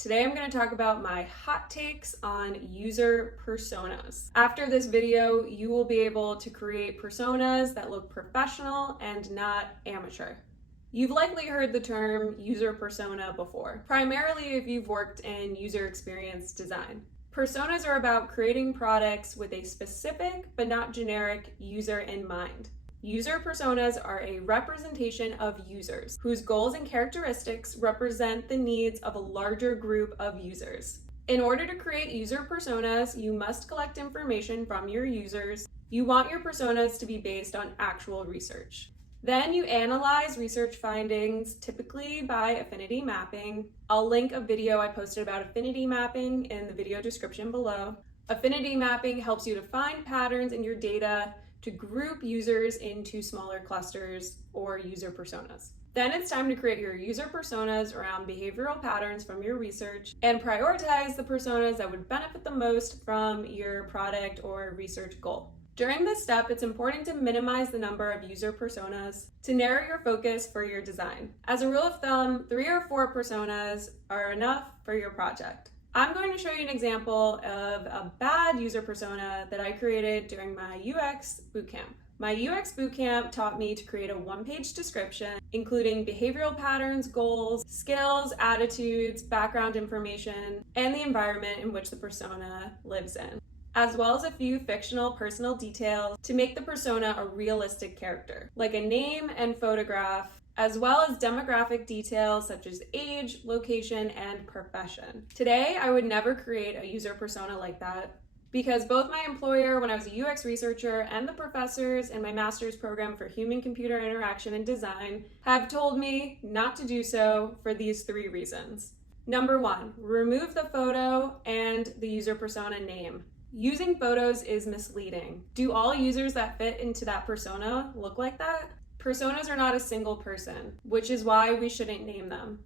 Today I'm going to talk about my hot takes on user personas. After this video, you will be able to create personas that look professional and not amateur. You've likely heard the term user persona before, primarily if you've worked in user experience design. Personas are about creating products with a specific but not generic user in mind. User personas are a representation of users whose goals and characteristics represent the needs of a larger group of users. In order to create user personas, you must collect information from your users. You want your personas to be based on actual research. Then you analyze research findings, typically by affinity mapping. I'll link a video I posted about affinity mapping in the video description below. Affinity mapping helps you to find patterns in your data to group users into smaller clusters or user personas. Then it's time to create your user personas around behavioral patterns from your research and prioritize the personas that would benefit the most from your product or research goal. During this step, it's important to minimize the number of user personas to narrow your focus for your design. As a rule of thumb, 3 or 4 personas are enough for your project. I'm going to show you an example of a bad user persona that I created during my UX bootcamp. My UX bootcamp taught me to create a one-page description, including behavioral patterns, goals, skills, attitudes, background information, and the environment in which the persona lives in, as well as a few fictional personal details to make the persona a realistic character, like a name and photograph, as well as demographic details such as age, location, and profession. Today, I would never create a user persona like that because both my employer when I was a UX researcher and the professors in my master's program for human-computer interaction and design have told me not to do so for these 3 reasons. Number 1, remove the photo and the user persona name. Using photos is misleading. Do all users that fit into that persona look like that? Personas are not a single person, which is why we shouldn't name them.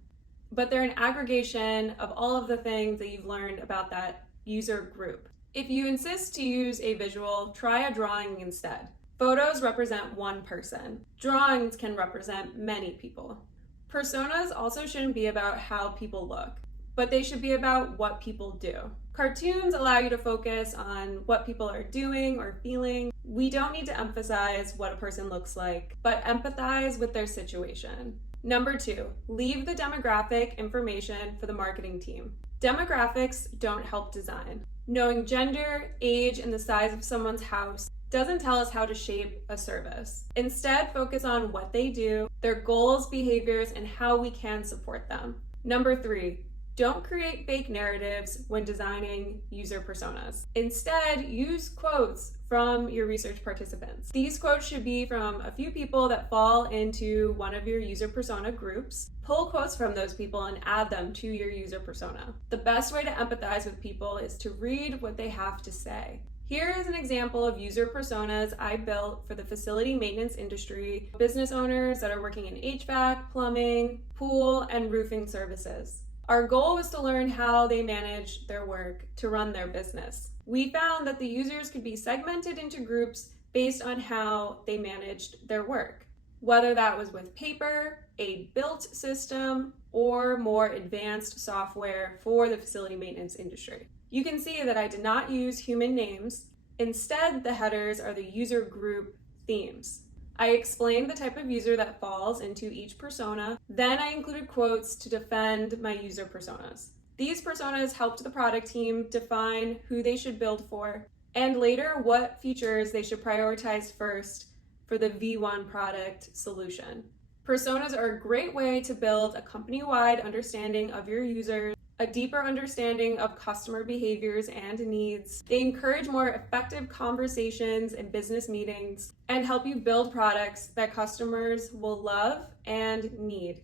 But they're an aggregation of all of the things that you've learned about that user group. If you insist to use a visual, try a drawing instead. Photos represent one person. Drawings can represent many people. Personas also shouldn't be about how people look, but they should be about what people do. Cartoons allow you to focus on what people are doing or feeling. We don't need to emphasize what a person looks like, but empathize with their situation. Number 2, leave the demographic information for the marketing team. Demographics don't help design. Knowing gender, age, and the size of someone's house doesn't tell us how to shape a service. Instead, focus on what they do, their goals, behaviors, and how we can support them. Number 3, don't create fake narratives when designing user personas. Instead, use quotes from your research participants. These quotes should be from a few people that fall into one of your user persona groups. Pull quotes from those people and add them to your user persona. The best way to empathize with people is to read what they have to say. Here is an example of user personas I built for the facility maintenance industry, business owners that are working in HVAC, plumbing, pool, and roofing services. Our goal was to learn how they manage their work to run their business. We found that the users could be segmented into groups based on how they managed their work, whether that was with paper, a built system, or more advanced software for the facility maintenance industry. You can see that I did not use human names. Instead, the headers are the user group themes. I explained the type of user that falls into each persona. Then I included quotes to defend my user personas. These personas helped the product team define who they should build for, and later what features they should prioritize first for the V1 product solution. Personas are a great way to build a company-wide understanding of your users, a deeper understanding of customer behaviors and needs. They encourage more effective conversations in business meetings and help you build products that customers will love and need.